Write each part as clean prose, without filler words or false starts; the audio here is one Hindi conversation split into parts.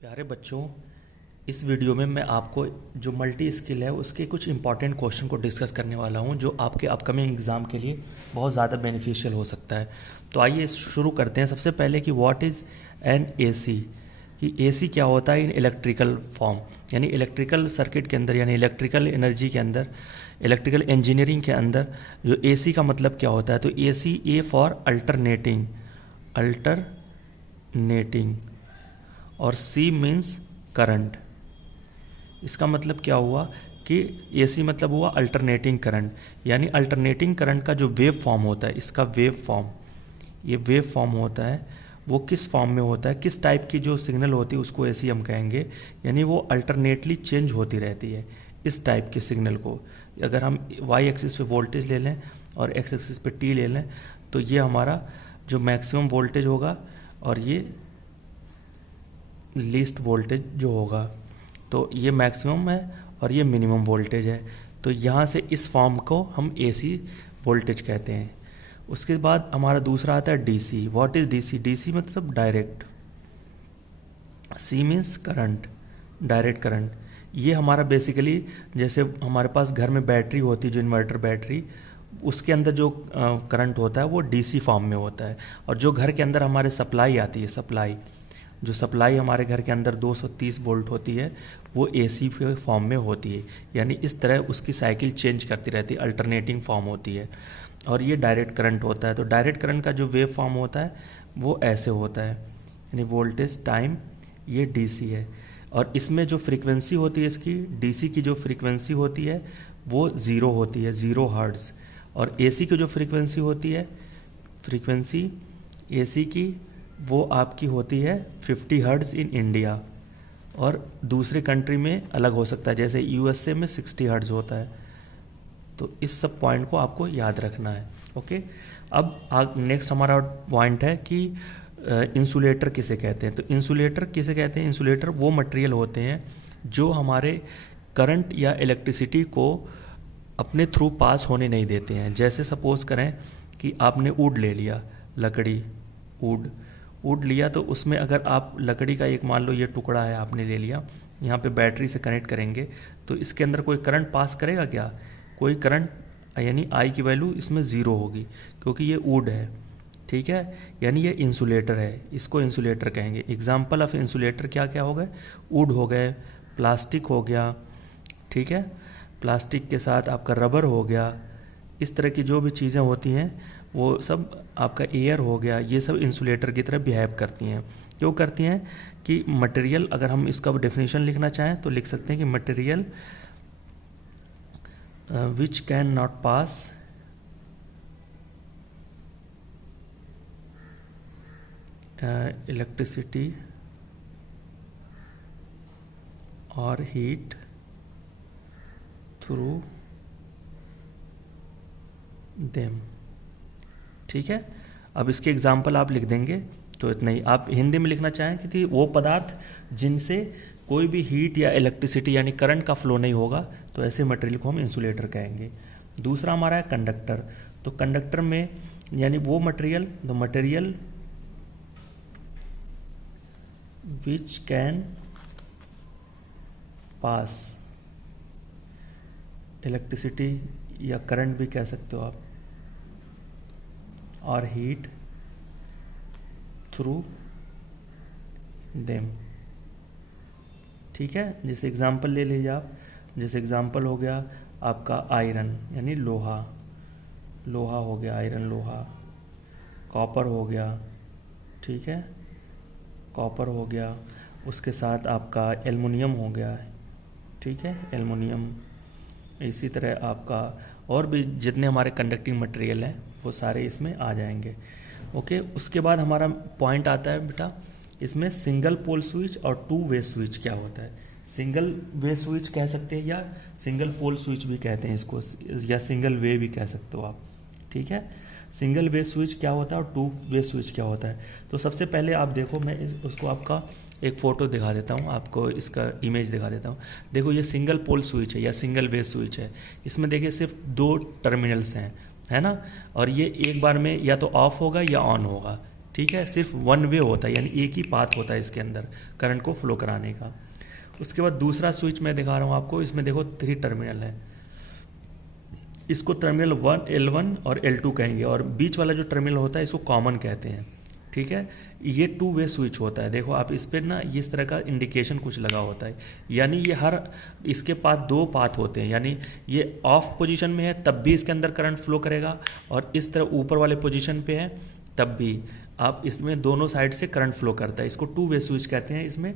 प्यारे बच्चों, इस वीडियो में मैं आपको जो मल्टी स्किल है उसके कुछ इंपॉर्टेंट क्वेश्चन को डिस्कस करने वाला हूं जो आपके अपकमिंग एग्ज़ाम के लिए बहुत ज़्यादा बेनिफिशियल हो सकता है। तो आइए शुरू करते हैं। सबसे पहले कि व्हाट इज़ एन एसी, कि एसी क्या होता है इन इलेक्ट्रिकल फॉर्म, यानी इलेक्ट्रिकल सर्किट के अंदर, यानी इलेक्ट्रिकल एनर्जी के अंदर, इलेक्ट्रिकल इंजीनियरिंग के अंदर जो एसी का मतलब क्या होता है। तो AC A for alternating, alternating, और सी मीन्स करंट। इसका मतलब क्या हुआ कि एसी मतलब हुआ अल्टरनेटिंग करंट, यानी अल्टरनेटिंग करंट का जो वेव फॉर्म होता है, इसका वेव फॉर्म, ये वेव फॉर्म होता है वो किस फॉर्म में होता है, किस टाइप की जो सिग्नल होती है उसको एसी हम कहेंगे, यानी वो अल्टरनेटली चेंज होती रहती है इस टाइप के सिग्नल को। अगर हम वाई एक्सिस पे वोल्टेज ले लें और एक्स एक्सिस पे टी ले लें तो ये हमारा जो मैक्सिमम वोल्टेज होगा और ये लीस्ट वोल्टेज जो होगा, तो ये मैक्सिमम है और ये मिनिमम वोल्टेज है। तो यहाँ से इस फॉर्म को हम एसी वोल्टेज कहते हैं। उसके बाद हमारा दूसरा आता है DC. What is DC? DC मतलब direct, C means current, direct current. ये हमारा बेसिकली जैसे हमारे पास घर में बैटरी होती है, जो इन्वर्टर बैटरी, उसके अंदर जो करंट होता है वो डीसी फॉर्म में होता है। और जो घर के अंदर हमारे सप्लाई आती है, सप्लाई, जो सप्लाई हमारे घर के अंदर 230 वोल्ट होती है वो एसी के फॉर्म में होती है। यानी इस तरह उसकी साइकिल चेंज करती रहती है, अल्टरनेटिंग फॉर्म होती है। और ये डायरेक्ट करंट होता है। तो डायरेक्ट करंट का जो वेव फॉर्म होता है वो ऐसे होता है, यानी वोल्टेज टाइम, ये डीसी है। और इसमें जो फ्रीक्वेंसी होती है इसकी, डीसी की जो फ्रीक्वेंसी होती है वो ज़ीरो होती है, 0 हर्ट्ज़। और एसी की जो फ्रीक्वेंसी होती है, फ्रीक्वेंसी एसी की, वो आपकी होती है 50 हर्ट्ज़ इन इंडिया, और दूसरे कंट्री में अलग हो सकता है, जैसे यूएसए में 60 हर्ट्ज़ होता है। तो इस सब पॉइंट को आपको याद रखना है। ओके, अब नेक्स्ट हमारा पॉइंट है कि इंसुलेटर किसे कहते हैं। तो इंसुलेटर किसे कहते हैं? इंसुलेटर वो मटेरियल होते हैं जो हमारे करंट या इलेक्ट्रिसिटी को अपने थ्रू पास होने नहीं देते हैं। जैसे सपोज करें कि आपने वुड ले लिया, लकड़ी, वुड लिया, तो उसमें अगर आप लकड़ी का एक, मान लो ये टुकड़ा है आपने ले लिया, यहाँ पे बैटरी से कनेक्ट करेंगे तो इसके अंदर कोई करंट पास करेगा क्या? कोई करंट, यानी आई की वैल्यू इसमें ज़ीरो होगी क्योंकि ये वुड है। ठीक है, यानी ये इंसुलेटर है, इसको इंसुलेटर कहेंगे। एग्जाम्पल ऑफ इंसुलेटर क्या क्या हो गए? वुड हो गए, प्लास्टिक हो गया, ठीक है, प्लास्टिक के साथ आपका रबर हो गया, इस तरह की जो भी चीज़ें होती हैं वो सब, आपका एयर हो गया, ये सब इंसुलेटर की तरह बिहेव करती हैं। क्यों करती हैं? कि मटेरियल, अगर हम इसका डेफिनेशन लिखना चाहें तो लिख सकते हैं कि material which can not pass electricity और हीट थ्रू देम। ठीक है, अब इसके एग्जाम्पल आप लिख देंगे तो इतना ही। आप हिंदी में लिखना चाहें कि वो पदार्थ जिनसे कोई भी हीट या इलेक्ट्रिसिटी यानी करंट का फ्लो नहीं होगा, तो ऐसे मटेरियल को हम इंसुलेटर कहेंगे। दूसरा हमारा है कंडक्टर। तो कंडक्टर में यानी वो material, the material which can pass electricity या करंट भी कह सकते हो आप, और हीट थ्रू देम। ठीक है, जैसे एग्जांपल ले लीजिए आप, जैसे एग्जांपल हो गया आपका आयरन, यानी लोहा, लोहा हो गया, आयरन लोहा, कॉपर हो गया, ठीक है, कॉपर हो गया, उसके साथ आपका एल्युमिनियम हो गया, ठीक है, एल्युमिनियम। इसी तरह आपका और भी जितने हमारे कंडक्टिंग मटेरियल हैं वो सारे इसमें आ जाएंगे। ओके, उसके बाद हमारा पॉइंट आता है बेटा, इसमें सिंगल पोल स्विच और टू वे स्विच क्या होता है। सिंगल वे स्विच कह सकते हैं या सिंगल पोल स्विच भी कहते हैं इसको, या सिंगल वे भी कह सकते हो आप। ठीक है, सिंगल वे स्विच क्या होता है और टू वे स्विच क्या होता है। तो सबसे पहले आप देखो, मैं उसको आपका एक फ़ोटो दिखा देता हूँ आपको, इसका इमेज दिखा देता हूँ। देखो ये सिंगल पोल स्विच है या सिंगल वे स्विच है। इसमें देखिए सिर्फ 2 टर्मिनल्स हैं, है ना, और ये एक बार में या तो ऑफ होगा या ऑन होगा। ठीक है, सिर्फ वन वे होता है, यानी एक ही पाथ होता है इसके अंदर करंट को फ्लो कराने का। उसके बाद दूसरा स्विच मैं दिखा रहा हूँ आपको, इसमें देखो 3 टर्मिनल है, इसको टर्मिनल 1 L1 और L2 कहेंगे, और बीच वाला जो टर्मिनल होता है इसको कॉमन कहते हैं। ठीक है, ये 2 वे स्विच होता है। देखो आप इस पर ना ये इस तरह का इंडिकेशन कुछ लगा होता है, यानी ये हर इसके पास 2 पाथ होते हैं, यानी ये ऑफ पोजीशन में है तब भी इसके अंदर करंट फ्लो करेगा, और इस तरह ऊपर वाले पोजीशन पे है तब भी आप इसमें दोनों साइड से करंट फ्लो करता है। इसको 2 वे स्विच कहते हैं। इसमें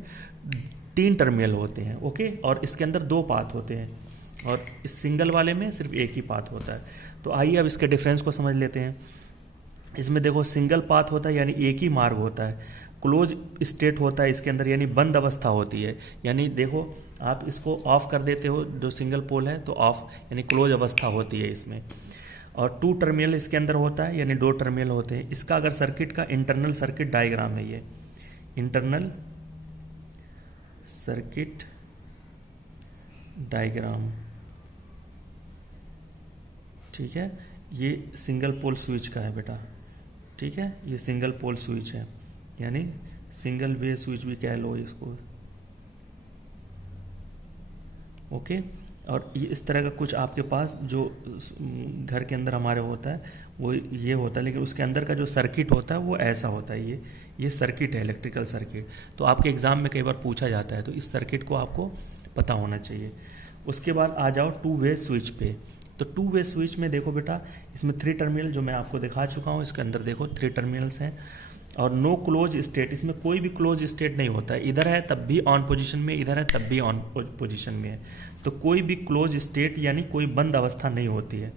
3 टर्मिनल होते हैं, ओके, और इसके अंदर 2 पाथ होते हैं, और इस सिंगल वाले में सिर्फ एक ही पाथ होता है। तो आइए अब इसके डिफरेंस को समझ लेते हैं। इसमें देखो सिंगल पाथ होता है, यानी एक ही मार्ग होता है। क्लोज स्टेट होता है इसके अंदर, यानी बंद अवस्था होती है, यानी देखो आप इसको ऑफ कर देते हो, जो सिंगल पोल है तो ऑफ, यानी क्लोज अवस्था होती है इसमें। और 2 टर्मिनल इसके अंदर होता है, यानी 2 टर्मिनल होते हैं। इसका अगर सर्किट का इंटरनल सर्किट डायग्राम है, ये इंटरनल सर्किट डायग्राम, ठीक है, ये सिंगल पोल स्विच का है बेटा, ठीक है, ये सिंगल पोल स्विच है, यानी सिंगल वे स्विच भी कह लो इसको, ओके। और ये इस तरह का कुछ आपके पास जो घर के अंदर हमारे होता है वो ये होता है, लेकिन उसके अंदर का जो सर्किट होता है वो ऐसा होता है, ये सर्किट है, इलेक्ट्रिकल सर्किट। तो आपके एग्जाम में कई बार पूछा जाता है, तो इस सर्किट को आपको पता होना चाहिए। उसके बाद आ जाओ 2 वे स्विच पे। तो 2 वे स्विच में देखो बेटा, इसमें 3 टर्मिनल जो मैं आपको दिखा चुका हूँ, इसके अंदर देखो 3 टर्मिनल्स हैं, और नो क्लोज स्टेट, इसमें कोई भी क्लोज स्टेट नहीं होता है। इधर है तब भी ऑन पोजीशन में, इधर है तब भी ऑन पोजीशन में है, तो कोई भी क्लोज स्टेट यानी कोई बंद अवस्था नहीं होती है।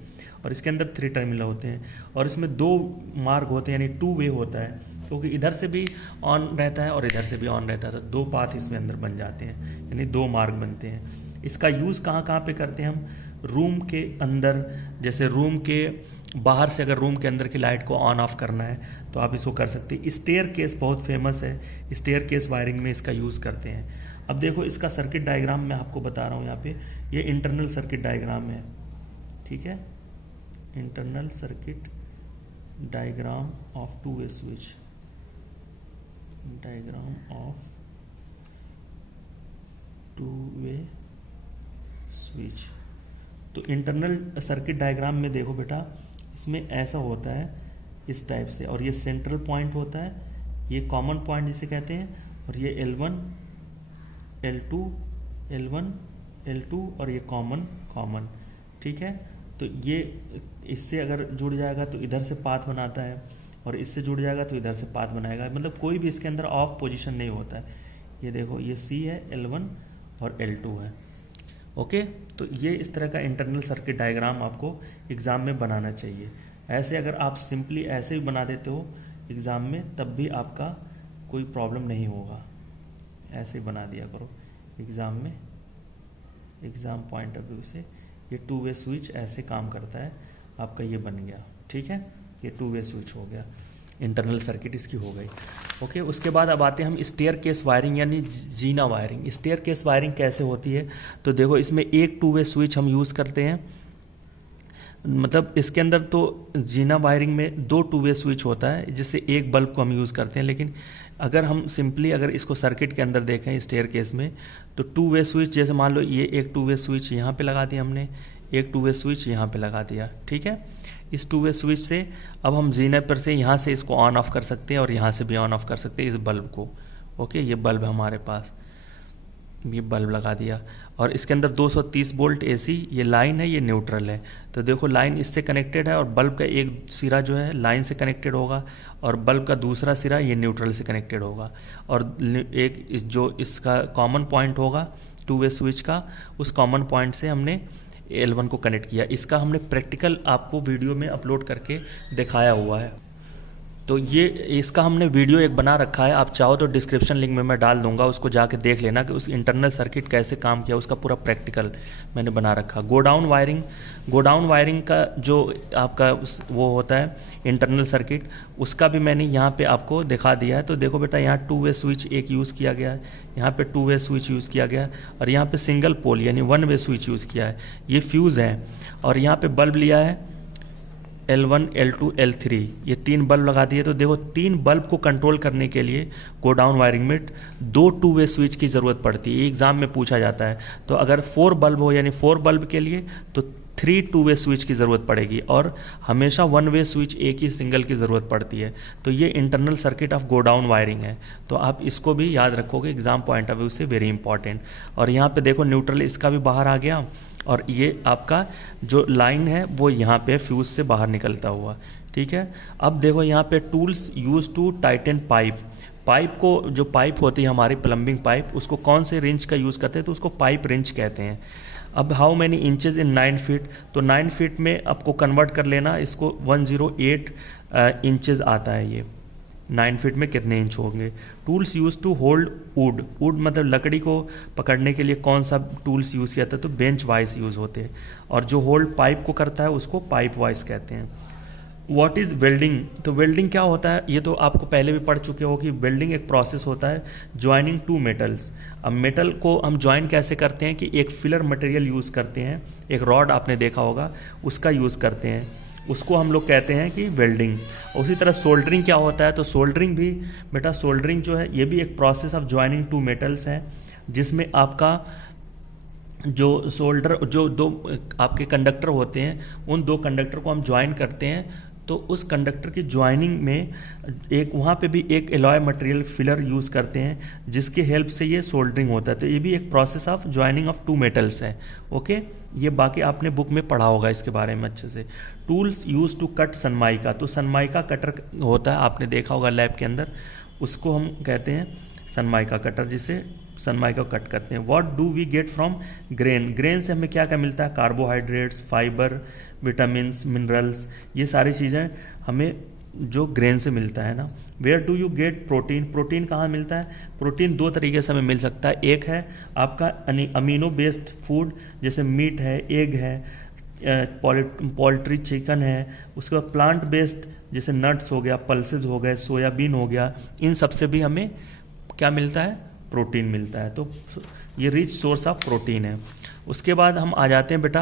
और इसके अंदर 3 टर्मिनल होते हैं, और इसमें 2 मार्ग होते हैं, यानी 2 वे होता है, क्योंकि इधर से भी ऑन रहता है और इधर से भी ऑन रहता है, तो 2 पाथ इसमें अंदर बन जाते हैं, यानी 2 मार्ग बनते हैं। इसका यूज़ कहाँ कहाँ पे करते हैं हम? रूम के अंदर, जैसे रूम के बाहर से अगर रूम के अंदर की लाइट को ऑन ऑफ करना है तो आप इसको कर सकते हैं। स्टेयर केस बहुत फेमस है, स्टेयर केस वायरिंग में इसका यूज़ करते हैं। अब देखो इसका सर्किट डायग्राम मैं आपको बता रहा हूँ यहाँ पे, ये इंटरनल सर्किट डायग्राम है, ठीक है, internal circuit diagram of 2 way switch, diagram of 2 way switch. तो इंटरनल सर्किट डायग्राम में देखो बेटा, इसमें ऐसा होता है इस टाइप से, और ये सेंट्रल पॉइंट होता है, ये कॉमन पॉइंट जिसे कहते हैं, और ये L1 L2 L1 L2 और ये कॉमन, ठीक है। तो ये इससे अगर जुड़ जाएगा तो इधर से पाथ बनाता है, और इससे जुड़ जाएगा तो इधर से पाथ बनाएगा, मतलब कोई भी इसके अंदर ऑफ पोजीशन नहीं होता है। ये देखो ये C है, L1 और L2 है, ओके। तो ये इस तरह का इंटरनल सर्किट डायग्राम आपको एग्ज़ाम में बनाना चाहिए। ऐसे अगर आप सिंपली ऐसे ही बना देते हो एग्ज़ाम में, तब भी आपका कोई प्रॉब्लम नहीं होगा। ऐसे ही बना दिया करो एग्ज़ाम में, एग्ज़ाम पॉइंट ऑफ व्यू से। ये 2 वे स्विच ऐसे काम करता है, आपका ये बन गया, ठीक है, ये 2 वे स्विच हो गया, इंटरनल सर्किट इसकी हो गई, ओके। उसके बाद अब आते हैं हम स्टेयर केस वायरिंग यानी जीना वायरिंग। स्टेयर केस वायरिंग कैसे होती है? तो देखो इसमें एक 2 वे स्विच हम यूज़ करते हैं, मतलब इसके अंदर तो जीना वायरिंग में 2 2 वे स्विच होता है, जिससे एक बल्ब को हम यूज़ करते हैं। लेकिन अगर हम सिंपली अगर इसको सर्किट के अंदर देखें स्टेयर केस में, तो 2 वे स्विच, जैसे मान लो ये एक 2 वे स्विच यहाँ पे लगा दिया हमने, एक 2 वे स्विच यहाँ पे लगा दिया, ठीक है। इस 2 वे स्विच से अब हम जीना पर से यहाँ से इसको ऑन ऑफ कर सकते हैं, और यहाँ से भी ऑन ऑफ कर सकते हैं इस बल्ब को, ओके। ये बल्ब है हमारे पास, ये बल्ब लगा दिया, और इसके अंदर 230 वोल्ट AC ये लाइन है, ये न्यूट्रल है। तो देखो लाइन इससे कनेक्टेड है, और बल्ब का एक सिरा जो है लाइन से कनेक्टेड होगा, और बल्ब का दूसरा सिरा ये न्यूट्रल से कनेक्टेड होगा, और एक जो इसका कॉमन पॉइंट होगा 2 वे स्विच का, उस कॉमन पॉइंट से हमने L1 को कनेक्ट किया। इसका हमने प्रैक्टिकल आपको वीडियो में अपलोड करके दिखाया हुआ है, तो ये इसका हमने वीडियो एक बना रखा है, आप चाहो तो डिस्क्रिप्शन लिंक में मैं डाल दूंगा, उसको जाके देख लेना कि उस इंटरनल सर्किट कैसे काम किया, उसका पूरा प्रैक्टिकल मैंने बना रखा। गोडाउन वायरिंग का जो आपका वो होता है इंटरनल सर्किट, उसका भी मैंने यहाँ पे आपको दिखा दिया है। तो देखो बेटा, यहाँ 2 वे स्विच एक यूज़ किया गया है, यहाँ पे 2 वे स्विच यूज़ किया गया है, और यहाँ पे सिंगल पोल यानी 1 वे स्विच यूज़ किया है। ये फ्यूज़ है, और यहाँ पे बल्ब लिया है, L1 L2 L3 ये 3 बल्ब लगा दिए। तो देखो 3 बल्ब को कंट्रोल करने के लिए गो डाउन वायरिंग में 2 टू वे स्विच की ज़रूरत पड़ती है। एग्ज़ाम में पूछा जाता है। तो अगर 4 बल्ब हो यानी 4 बल्ब के लिए तो 3 टू वे स्विच की ज़रूरत पड़ेगी और हमेशा 1 वे स्विच एक ही सिंगल की ज़रूरत पड़ती है। तो ये internal circuit of go down wiring है। तो आप इसको भी याद रखोगे एग्जाम पॉइंट ऑफ व्यू से, वेरी इंपॉर्टेंट। और यहाँ पे देखो न्यूट्रल इसका भी बाहर आ गया और ये आपका जो लाइन है वो यहाँ पे फ्यूज से बाहर निकलता हुआ, ठीक है। अब देखो यहाँ पे tools use to tighten pipe. Pipe को, जो पाइप होती है हमारी प्लम्बिंग पाइप, उसको कौन से रेंज का यूज़ करते हैं, तो उसको पाइप रेंज कहते हैं। अब how many inches in 9 feet, तो 9 फीट में आपको कन्वर्ट कर लेना, इसको 108 इंचेस आता है। ये 9 फीट में कितने इंच होंगे। Tools use to hold wood, wood मतलब लकड़ी को पकड़ने के लिए कौन सा टूल्स यूज़ किया था, तो बेंच वाइस यूज़ होते हैं। और जो होल्ड पाइप को करता है उसको पाइप वाइस कहते हैं। व्हाट इज़ वेल्डिंग, तो वेल्डिंग क्या होता है, ये तो आपको पहले भी पढ़ चुके हो कि वेल्डिंग एक प्रोसेस होता है ज्वाइनिंग 2 मेटल्स। अब मेटल को हम ज्वाइन कैसे करते हैं कि एक फिलर मटेरियल यूज़ करते हैं, एक रॉड आपने देखा होगा उसका यूज़ करते हैं, उसको हम लोग कहते हैं कि वेल्डिंग। उसी तरह सोल्डरिंग क्या होता है, तो सोल्डरिंग भी बेटा, सोल्डरिंग जो है ये भी एक प्रोसेस ऑफ ज्वाइनिंग 2 मेटल्स है, जिसमें आपका जो सोल्डर, जो 2 आपके कंडक्टर होते हैं, उन 2 कंडक्टर को हम ज्वाइन करते हैं। तो उस कंडक्टर की ज्वाइनिंग में एक वहाँ पे भी एक एलॉय मटेरियल फिलर यूज़ करते हैं, जिसके हेल्प से ये सोल्डरिंग होता है। तो ये भी एक process of joining of 2 metals है। ओके, ये बाकी आपने बुक में पढ़ा होगा इसके बारे में अच्छे से। Tools use to cut Sunmica, तो सनमाइका कटर होता है, आपने देखा होगा लैब के अंदर, उसको हम कहते हैं सनमाइका कटर, जिसे सनमाइका कट करते हैं। What do we get from grain, grain से हमें क्या क्या मिलता है, कार्बोहाइड्रेट्स, फाइबर, विटामिन्स, मिनरल्स, ये सारी चीज़ें हमें जो ग्रेन से मिलता है ना। Where do you get protein, protein कहाँ मिलता है, प्रोटीन 2 तरीके से हमें मिल सकता है। एक है आपका अमीनो बेस्ड फूड, जैसे मीट है, एग है, पोल्ट्री चिकन है। उसके बाद प्लांट बेस्ड जैसे नट्स हो गया, पल्सेस हो गए, सोयाबीन हो गया, इन सब से भी हमें क्या मिलता है, प्रोटीन मिलता है। तो ये रिच सोर्स ऑफ प्रोटीन है। उसके बाद हम आ जाते हैं बेटा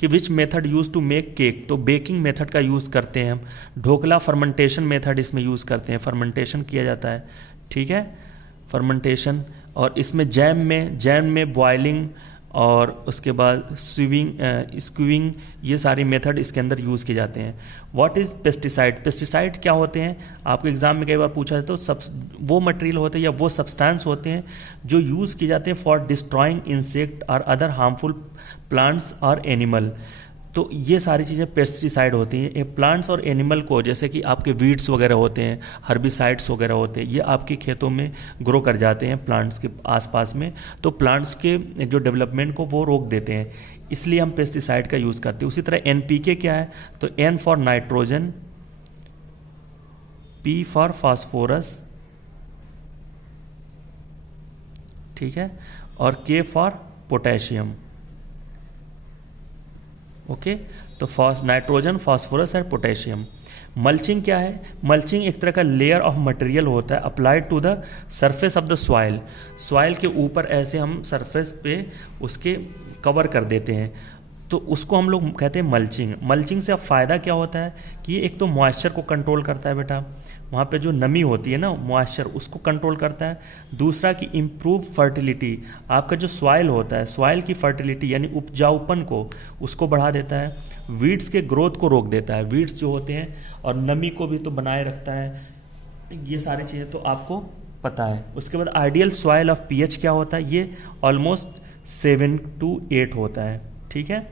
कि which method use to make cake, तो बेकिंग मेथड का यूज़ करते हैं हम। ढोकला फर्मेंटेशन मेथड इसमें यूज़ करते हैं, फर्मेंटेशन किया जाता है, ठीक है, फर्मेंटेशन। और इसमें जैम में बॉयलिंग और उसके बाद स्क्यूइंग, ये सारी मेथड इसके अंदर यूज़ किए जाते हैं। व्हाट इज़ पेस्टिसाइड, पेस्टिसाइड क्या होते हैं, आपके एग्जाम में कई बार पूछा जाता है। तो वो मटेरियल होते हैं या वो सब्सटेंस होते हैं जो यूज़ किए जाते हैं फॉर डिस्ट्रॉइंग इंसेक्ट और अदर हार्मफुल प्लांट्स और एनिमल। तो ये सारी चीज़ें पेस्टिसाइड होती हैं। ये प्लांट्स और एनिमल को, जैसे कि आपके वीड्स वगैरह होते हैं, हर्बिसाइड्स वगैरह होते हैं, ये आपके खेतों में ग्रो कर जाते हैं प्लांट्स के आसपास में, तो प्लांट्स के जो डेवलपमेंट को वो रोक देते हैं, इसलिए हम पेस्टिसाइड का यूज़ करते हैं। उसी तरह NPK क्या है, तो N for nitrogen, P for phosphorus, ठीक है, और K फॉर पोटेशियम। ओके, तो नाइट्रोजन, फास्फोरस और पोटेशियम। मल्चिंग क्या है, मल्चिंग एक तरह का लेयर ऑफ मटेरियल होता है applied to the surface of the soil, soil के ऊपर ऐसे हम सरफेस पे उसके कवर कर देते हैं, तो उसको हम लोग कहते हैं मल्चिंग। मल्चिंग से अब फ़ायदा क्या होता है कि ये एक तो मॉइस्चर को कंट्रोल करता है बेटा, वहाँ पे जो नमी होती है ना मॉइस्चर, उसको कंट्रोल करता है। दूसरा कि इम्प्रूव फर्टिलिटी, आपका जो सॉइल होता है, सॉइल की फर्टिलिटी यानी उपजाऊपन को उसको बढ़ा देता है। वीड्स के ग्रोथ को रोक देता है, वीड्स जो होते हैं, और नमी को भी तो बनाए रखता है। ये सारी चीज़ें तो आपको पता है। उसके बाद आइडियल सॉइल ऑफ pH क्या होता है, ये ऑलमोस्ट 7 to 8 होता है, ठीक है।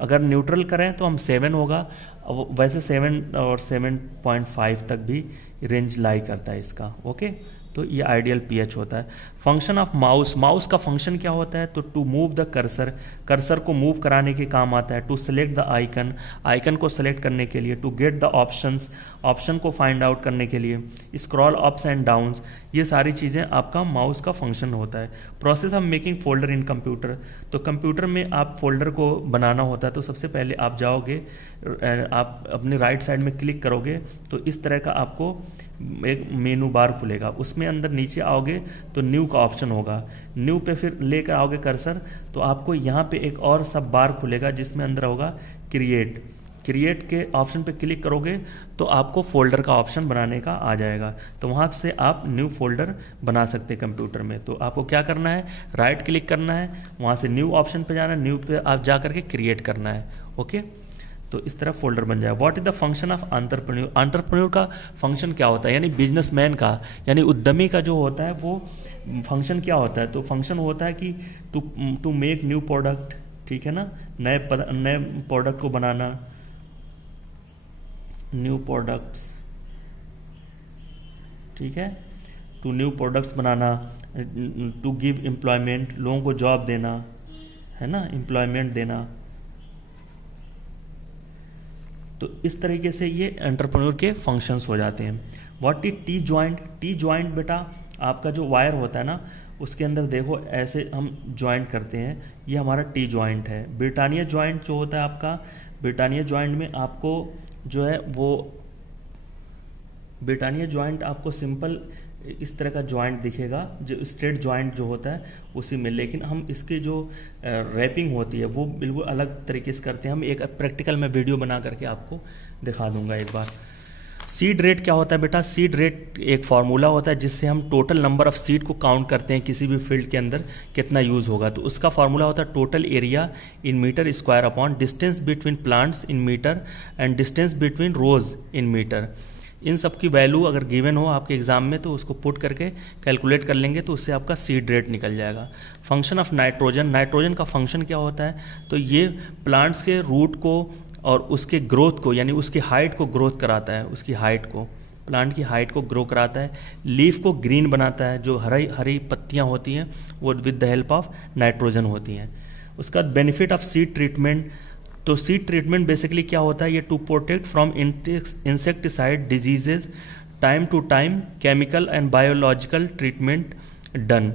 अगर न्यूट्रल करें तो हम 7 होगा, वैसे 7 और 7.5 तक भी रेंज लाई करता है इसका। ओके, तो ये आइडियल pH होता है। फंक्शन ऑफ माउस, माउस का फंक्शन क्या होता है, तो to move the cursor, cursor को मूव कराने के काम आता है। To select the icon, icon को सेलेक्ट करने के लिए। To get the options, option को फाइंड आउट करने के लिए। स्क्रॉल अप्स एंड डाउन्स, ये सारी चीज़ें आपका माउस का फंक्शन होता है। Process of making folder in computer, तो कंप्यूटर में आप फोल्डर को बनाना होता है, तो सबसे पहले आप जाओगे, आप अपने राइट साइड में क्लिक करोगे तो इस तरह का आपको एक मेनू बार खुलेगा, उसमें अंदर नीचे आओगे तो न्यू का ऑप्शन होगा, न्यू पे फिर लेकर आओगे कर्सर तो आपको यहाँ पे एक और सब बार खुलेगा जिसमें अंदर होगा क्रिएट, क्रिएट के ऑप्शन पे क्लिक करोगे तो आपको फोल्डर का ऑप्शन बनाने का आ जाएगा, तो वहाँ से आप न्यू फोल्डर बना सकते हैं कंप्यूटर में। तो आपको क्या करना है, राइट क्लिक करना है, वहाँ से न्यू ऑप्शन पे जाना है, न्यू पे आप जा करके क्रिएट करना है। ओके, तो इस तरह फोल्डर बन जाए। What is the function of entrepreneur? Entrepreneur का फंक्शन क्या होता है, यानी बिजनेसमैन का, यानी उद्यमी का जो होता है वो फंक्शन क्या होता है? तो फंक्शन होता है कि टू मेक न्यू प्रोडक्ट, ठीक है ना, नए प्रोडक्ट को बनाना, न्यू प्रोडक्ट्स, ठीक है, टू न्यू प्रोडक्ट्स बनाना, टू गिव एम्प्लॉयमेंट, लोगों को जॉब देना, है ना, एम्प्लॉयमेंट देना। तो इस तरीके से ये एंटरप्रेन्योर के फंक्शंस हो जाते हैं। What is T joint? T joint बेटा आपका जो वायर होता है ना, उसके अंदर देखो ऐसे हम जॉइंट करते हैं, ये हमारा टी जॉइंट है। ब्रिटानिया जॉइंट जो होता है आपका, ब्रिटानिया जॉइंट में आपको जो है वो, ब्रिटानिया जॉइंट आपको सिंपल इस तरह का जॉइंट दिखेगा, जो स्ट्रेट जॉइंट जो होता है उसी में, लेकिन हम इसकी जो रैपिंग होती है वो बिल्कुल अलग तरीके से करते हैं। हम एक प्रैक्टिकल में वीडियो बना करके आपको दिखा दूंगा एक बार। सीड रेट क्या होता है बेटा? सीड रेट एक फार्मूला होता है जिससे हम टोटल नंबर ऑफ सीड को काउंट करते हैं, किसी भी फील्ड के अंदर कितना यूज होगा। तो उसका फार्मूला होता है total area in meter square upon distance between plants in meter and distance between rows in meter. इन सब की वैल्यू अगर गिवन हो आपके एग्जाम में तो उसको पुट करके कैलकुलेट कर लेंगे तो उससे आपका सीड रेट निकल जाएगा। फंक्शन ऑफ नाइट्रोजन, नाइट्रोजन का फंक्शन क्या होता है? तो ये प्लांट्स के रूट को और उसके ग्रोथ को, यानी उसकी हाइट को ग्रोथ कराता है, उसकी हाइट को, प्लांट की हाइट को ग्रो कराता है। लीफ को ग्रीन बनाता है, जो हरी हरी पत्तियां होती हैं वो with the help of nitrogen होती हैं। उसका बेनिफिट ऑफ सीड ट्रीटमेंट, तो सीड ट्रीटमेंट बेसिकली क्या होता है? ये to protect from insecticide diseases, time to time chemical and biological treatment done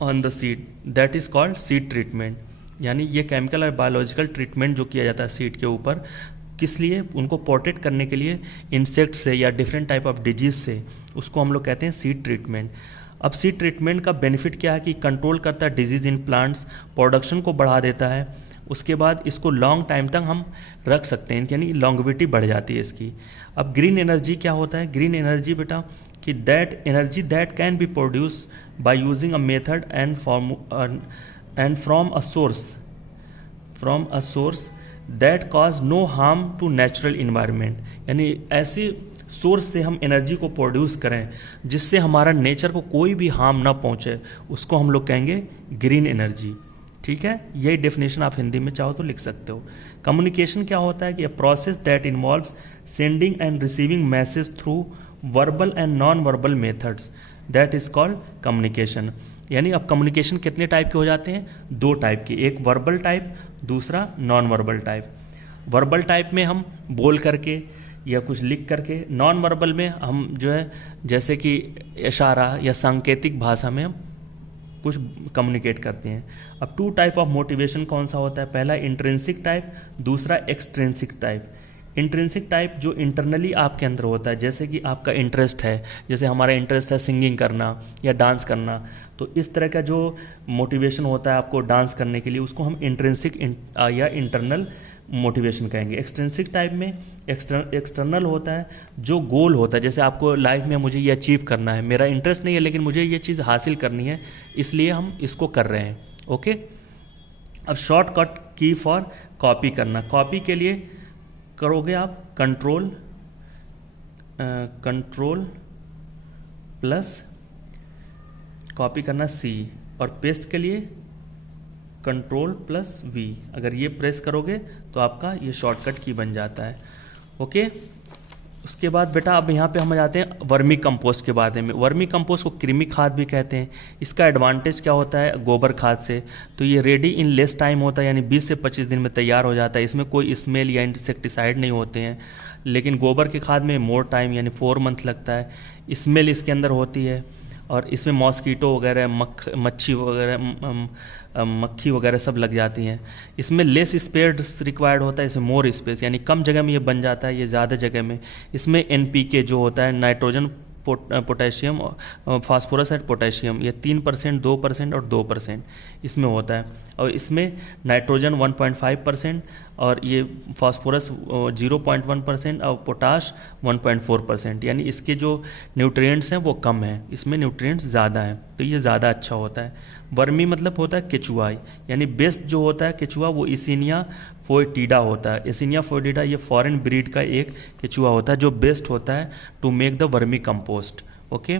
on the seed, that is called seed treatment. यानी ये केमिकल और बायोलॉजिकल ट्रीटमेंट जो किया जाता है सीड के ऊपर, किस लिए? उनको प्रोटेक्ट करने के लिए इंसेक्ट से या डिफरेंट टाइप ऑफ डिजीज से, उसको हम लोग कहते हैं सीड ट्रीटमेंट। अब सीड ट्रीटमेंट का बेनिफिट क्या है कि कंट्रोल करता है डिजीज इन प्लांट्स, प्रोडक्शन को बढ़ा देता है, उसके बाद इसको लॉन्ग टाइम तक हम रख सकते हैं, यानी लॉन्गेविटी बढ़ जाती है इसकी। अब ग्रीन एनर्जी क्या होता है? ग्रीन एनर्जी बेटा कि that energy that can be produce by using a method and from a source that cause no harm to natural environment, यानी ऐसी सोर्स से हम एनर्जी को प्रोड्यूस करें जिससे हमारा नेचर को कोई भी हार्म ना पहुंचे, उसको हम लोग कहेंगे ग्रीन एनर्जी। ठीक है, यही डेफिनेशन आप हिंदी में चाहो तो लिख सकते हो। कम्युनिकेशन क्या होता है कि a process that involves sending end receiving message through verbal and non verbal methods, that is called communication. यानी अब कम्युनिकेशन कितने टाइप के हो जाते हैं? दो टाइप के, एक वर्बल टाइप, दूसरा non verbal type. Verbal type में हम बोल करके या कुछ लिख करके, नॉन वर्बल में हम जो है जैसे कि इशारा या सांकेतिक भाषा में हम कुछ कम्युनिकेट करते हैं। अब टू टाइप ऑफ मोटिवेशन कौन सा होता है? पहला इंट्रिंसिक टाइप, दूसरा एक्सट्रिंसिक टाइप। इंट्रिंसिक टाइप जो इंटरनली आपके अंदर होता है, जैसे कि आपका इंटरेस्ट है, जैसे हमारा इंटरेस्ट है सिंगिंग करना या डांस करना, तो इस तरह का जो मोटिवेशन होता है आपको डांस करने के लिए, उसको हम इंट्रिंसिक या इंटरनल मोटिवेशन कहेंगे। एक्सट्रिंसिक टाइप में एक्सटर्नल होता है, जो गोल होता है, जैसे आपको लाइफ में मुझे ये अचीव करना है, मेरा इंटरेस्ट नहीं है लेकिन मुझे ये चीज़ हासिल करनी है, इसलिए हम इसको कर रहे हैं। ओके, अब शॉर्टकट की फॉर कॉपी करना, कॉपी के लिए करोगे आप कंट्रोल प्लस कॉपी करना C, और पेस्ट के लिए कंट्रोल प्लस V। अगर ये प्रेस करोगे तो आपका ये शॉर्टकट की बन जाता है। ओके, उसके बाद बेटा अब यहाँ पे हम आ जाते हैं वर्मी कंपोस्ट के बारे में। वर्मी कंपोस्ट को कृमि खाद भी कहते हैं। इसका एडवांटेज क्या होता है गोबर खाद से? तो ये रेडी इन लेस टाइम होता है, यानी 20 से 25 दिन में तैयार हो जाता है। इसमें कोई स्मेल या इंसेक्टिसाइड नहीं होते हैं, लेकिन गोबर के खाद में मोर टाइम यानी 4 मंथ लगता है। स्मेल इसके अंदर होती है और इसमें मॉस्कीटो वगैरह, मक्खी वगैरह सब लग जाती हैं। इसमें लेस स्पेस रिक्वायर्ड होता है, इसमें मोर स्पेस, यानी कम जगह में ये बन जाता है, ये ज़्यादा जगह में। इसमें NPK जो होता है, nitrogen, potassium, phosphorus and potassium, ये 3%, 2% और 2% इसमें होता है। और इसमें नाइट्रोजन 1.5% और ये फास्फोरस 0.1% और पोटाश 1.4%, यानी इसके जो न्यूट्रिएंट्स हैं वो कम हैं, इसमें न्यूट्रिएंट्स ज़्यादा हैं, तो ये ज़्यादा अच्छा होता है। वर्मी मतलब होता है केचुआ, यानी बेस्ट जो होता है केचुआ वो इसिनिया फोएटिडा होता है। इसिनिया फोएटिडा ये फॉरेन ब्रीड का एक केचुआ होता है जो बेस्ट होता है to make the vermicompost. Okay,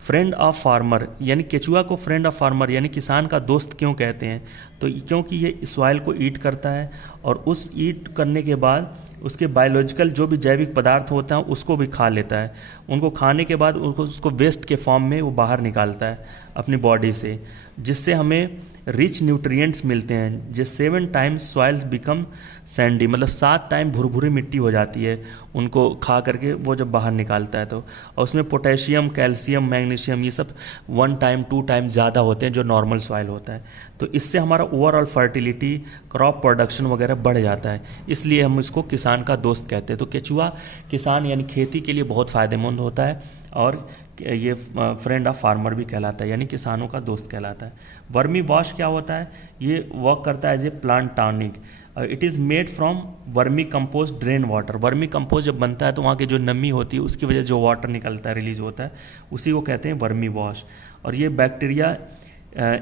friend of farmer, यानी केचुआ को फ्रेंड ऑफ फार्मर यानी किसान का दोस्त क्यों कहते हैं, तो क्योंकि ये सॉइल को ईट करता है और उस ईट करने के बाद उसके बायोलॉजिकल जो भी जैविक पदार्थ होता है उसको भी खा लेता है। उनको खाने के बाद उसको वेस्ट के फॉर्म में वो बाहर निकालता है अपनी बॉडी से, जिससे हमें रिच न्यूट्रिएंट्स मिलते हैं। जो 7 टाइम्स सॉइल्स बिकम सैंडी, मतलब 7 टाइम भुरभुरी मिट्टी हो जाती है उनको खा करके वो जब बाहर निकालता है तो। और उसमें पोटेशियम, कैल्शियम, मैग्नीशियम ये सब 1 टाइम 2 टाइम ज़्यादा होते हैं जो नॉर्मल सॉइल होता है। तो इससे हमारा ओवरऑल फर्टिलिटी, क्रॉप प्रोडक्शन वगैरह बढ़ जाता है, इसलिए हम इसको किसान का दोस्त कहते हैं। तो केचुआ किसान यानी खेती के लिए बहुत फ़ायदेमंद होता है और ये फ्रेंड ऑफ फार्मर भी कहलाता है, यानी किसानों का दोस्त कहलाता है। वर्मी वॉश क्या होता है, ये वर्क करता है as a plant tonic. It is made from vermicompost drain water. Vermicompost जब बनता है तो वहाँ की जो नमी होती है उसकी वजह से जो वाटर निकलता है, रिलीज होता है, उसी को कहते हैं वर्मी वॉश। और ये बैक्टीरिया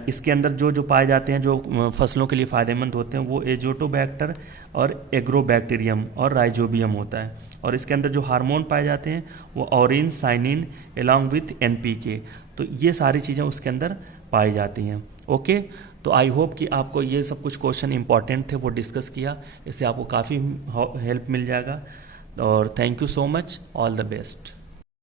इसके अंदर जो पाए जाते हैं जो फसलों के लिए फ़ायदेमंद होते हैं वो एजोटोबैक्टर और एग्रोबैक्टीरियम और राइजोबियम होता है। और इसके अंदर जो हार्मोन पाए जाते हैं वो ऑरिन, साइनिन एलॉन्ग विथ NPK, तो ये सारी चीज़ें उसके अंदर पाई जाती हैं। ओके, तो आई होप कि आपको ये सब कुछ क्वेश्चन इंपॉर्टेंट थे वो डिस्कस किया, इससे आपको काफ़ी हेल्प मिल जाएगा। और thank you so much, all the best.